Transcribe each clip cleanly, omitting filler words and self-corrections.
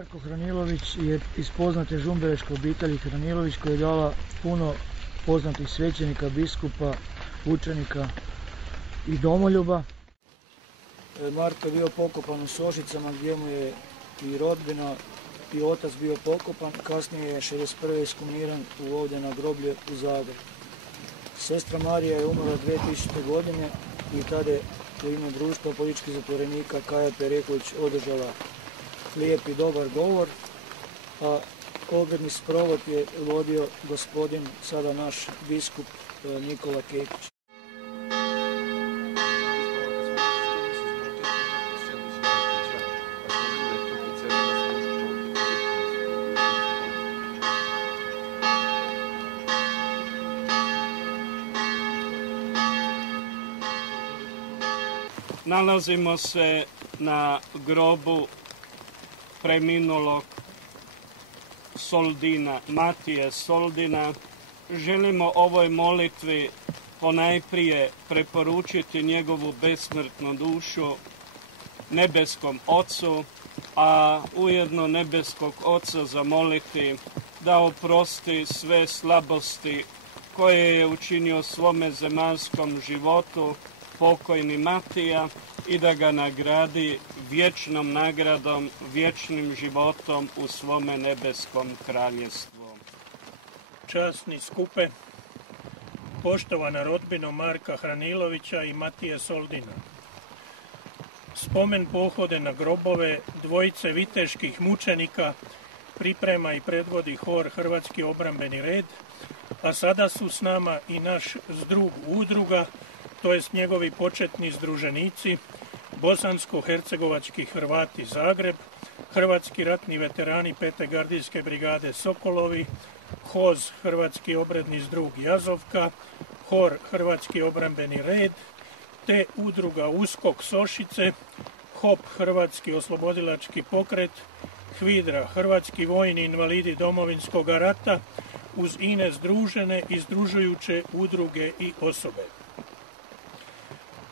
Marko Hranilović je iz poznate žumbereške obitelji Hranilović koja je dala puno poznatih svećenika, biskupa, učenika i domoljuba. Marko je bio pokopan u Sošicama gdje mu je i rodbina i otac bio pokopan. Kasnije je 61. iskumiran ovdje na groblje u Zagrebu. Sestra Marija je umrla 2000. godine i tada je u ime društva političkih zatvorenika Kaja Pereković održala lijep i dobar govor, a ogledni sprovod je vodio gospodin, sada naš biskup Nikola Kekić. Nalazimo se na grobu preminulog Soldina, Matije Soldina. Želimo ovoj molitvi ponajprije preporučiti njegovu besmrtnu dušu nebeskom Ocu, a ujedno nebeskog Oca zamoliti da oprosti sve slabosti koje je učinio svome zemaljskom životu pokojni Matija i da ga nagradi vječnom nagradom, vječnim životom u svome nebeskom kraljevstvu. Časni skupe, poštovana rodbino Marka Hranilovića i Matije Soldina. Spomen pohode na grobove dvojice viteških mučenika priprema i predvodi hor Hrvatski obrambeni red, a sada su s nama i naš zdrug udruga, to jest njegovi početni združenici, bosansko-hercegovački Hrvati Zagreb, hrvatski ratni veterani 5. gardijske brigade Sokolovi, HOZ Hrvatski obredni zdrug Jazovka, HOR Hrvatski obrambeni red, te udruga USKOK Sošice, HOP Hrvatski oslobodilački pokret, HVIDRA Hrvatski vojni invalidi Domovinskog rata, uz ine združene i združujuće udruge i osobe.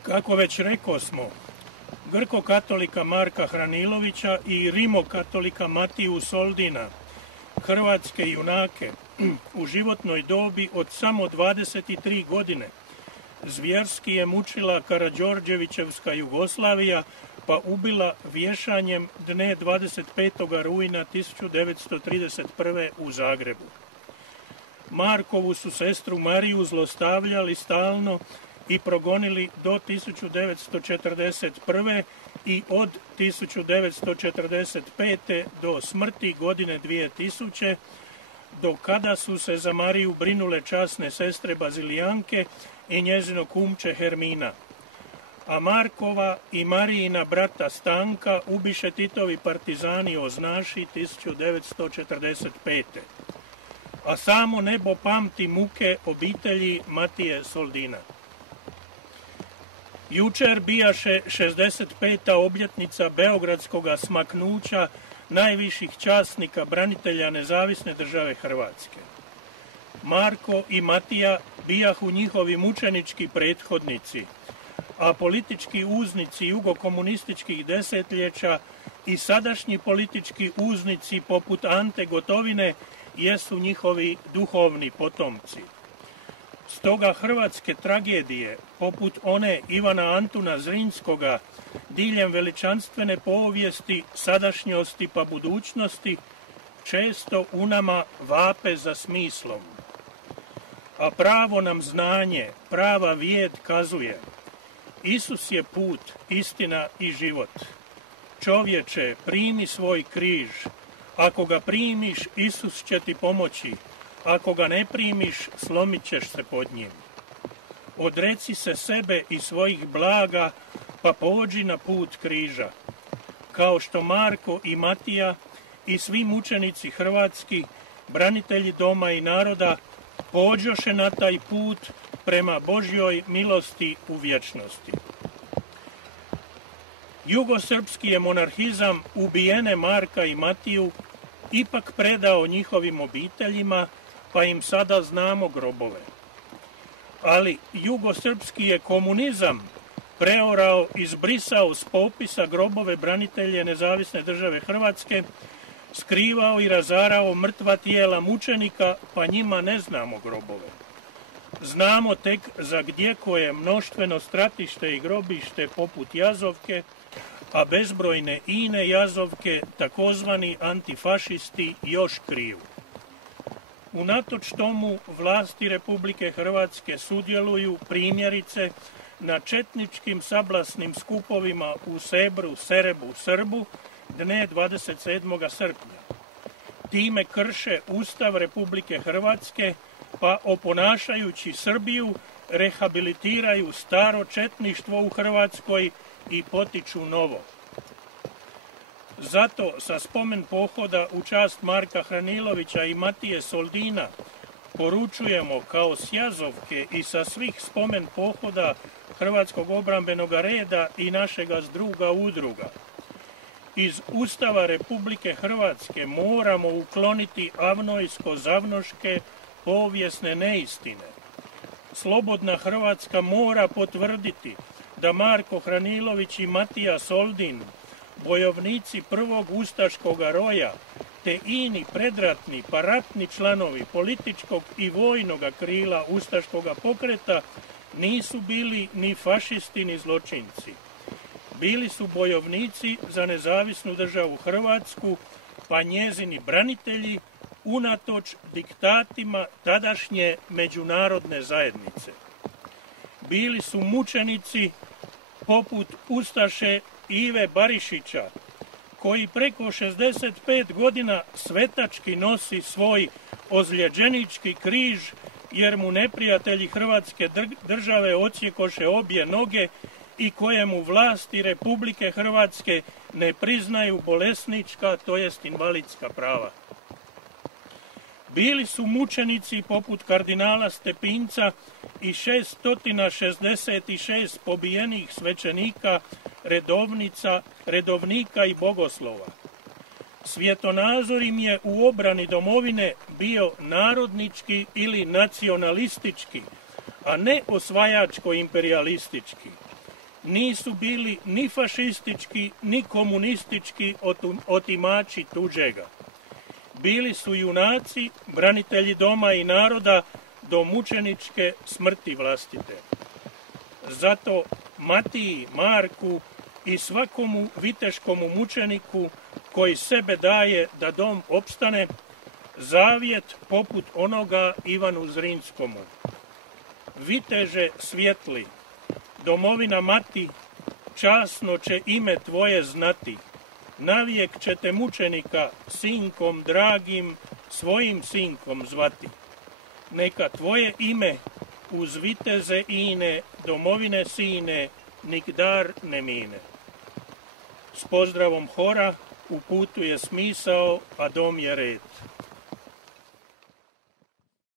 Kako već rekosmo, grko-katolika Marka Hranilovića i rimokatolika Matiju Soldina, hrvatske junake, u životnoj dobi od samo 23 godine, zvjerski je mučila Karađorđevićevska Jugoslavija, pa ubila vješanjem dne 25. rujna 1931. u Zagrebu. Markovu su sestru Mariju zlostavljali stalno i progonili do 1941. i od 1945. do smrti godine 2000. do kada su se za Mariju brinule časne sestre Bazilijanke i njezino kumče Hermina. A Markova i Marijina brata Stanka ubiše Titovi partizani oznaši 1945. A samo nebo pamti muke obitelji Matije Soldina. Jučer bijaše 65. obljetnica beogradskog smaknuća najviših časnika branitelja Nezavisne države Hrvatske. Marko i Matija bijahu njihovi mučenički prethodnici, a politički uznici jugokomunističkih desetljeća i sadašnji politički uznici poput Ante Gotovine jesu njihovi duhovni potomci. Stoga hrvatske tragedije, poput one Ivana Antuna Zrinskoga, diljem veličanstvene povijesti, sadašnjosti pa budućnosti, često u nama vape za smislom. A pravo nam znanje, prava vijed kazuje: Isus je put, istina i život. Čovječe, primi svoj križ. Ako ga primiš, Isus će ti pomoći. Ako ga ne primiš, slomit ćeš se pod njim. Odreci se sebe i svojih blaga, pa pođi na put križa. Kao što Marko i Matija i svi mučenici hrvatski, branitelji doma i naroda, pođoše na taj put prema Božjoj milosti u vječnosti. Jugosrpski je monarhizam ubijene Marka i Matiju ipak predao njihovim obiteljima, pa im sada znamo grobove. Ali jugosrpski je komunizam preorao, izbrisao s popisa grobove branitelje Nezavisne države Hrvatske, skrivao i razarao mrtva tijela mučenika, pa njima ne znamo grobove. Znamo tek za gdje koje mnoštveno stratište i grobište poput Jazovke, a bezbrojne ine Jazovke, takozvani antifašisti, još kriju. Unatoč tomu vlasti Republike Hrvatske sudjeluju primjerice na četničkim sablasnim skupovima u Sebru, Serebu, Srbu dne 27. srpnja. Time krše Ustav Republike Hrvatske, pa oponašajući Srbiju rehabilitiraju staro četništvo u Hrvatskoj i potiču novo. Zato sa spomen pohoda u čast Marka Hranilovića i Matije Soldina poručujemo kao s Jazovke i sa svih spomen pohoda Hrvatskog obrambenog reda i našega zdruga udruga. Iz Ustava Republike Hrvatske moramo ukloniti avnojsko-zavnoške povijesne neistine. Slobodna Hrvatska mora potvrditi da Marko Hranilović i Matija Soldin, bojovnici prvog ustaškog roja, te ini predratni pa ratni članovi političkog i vojnog krila ustaškog pokreta nisu bili ni fašisti ni zločinci. Bili su bojovnici za nezavisnu državu Hrvatsku, pa njezini branitelji unatoč diktatima tadašnje međunarodne zajednice. Bili su mučenici poput ustaše Ive Barišića, koji preko 65 godina svetački nosi svoj ozljeđenički križ, jer mu neprijatelji Hrvatske države odsjekoše obje noge i kojemu vlasti Republike Hrvatske ne priznaju bolesnička, to jest invalidska prava. Bili su mučenici poput kardinala Stepinca i 666 pobijenih svećenika, redovnika i bogoslova. Svjetonazor im je u obrani domovine bio narodnički ili nacionalistički, a ne osvajačko-imperialistički. Nisu bili ni fašistički, ni komunistički otimači tuđega. Bili su junaci, branitelji doma i naroda do mučeničke smrti vlastite. Zato Matiji, Marku i svakomu viteškomu mučeniku koji sebe daje da dom opstane, zavjet poput onoga Ivanu Zrinskomu. Viteže svjetli, domovina mati, časno će ime tvoje znati. Navijek će te mučenika sinkom dragim, svojim sinkom zvati. Neka tvoje ime uz viteze ine, domovine sine, nigdar ne mine. S pozdravom hora, u putu je smisao, a dom je red.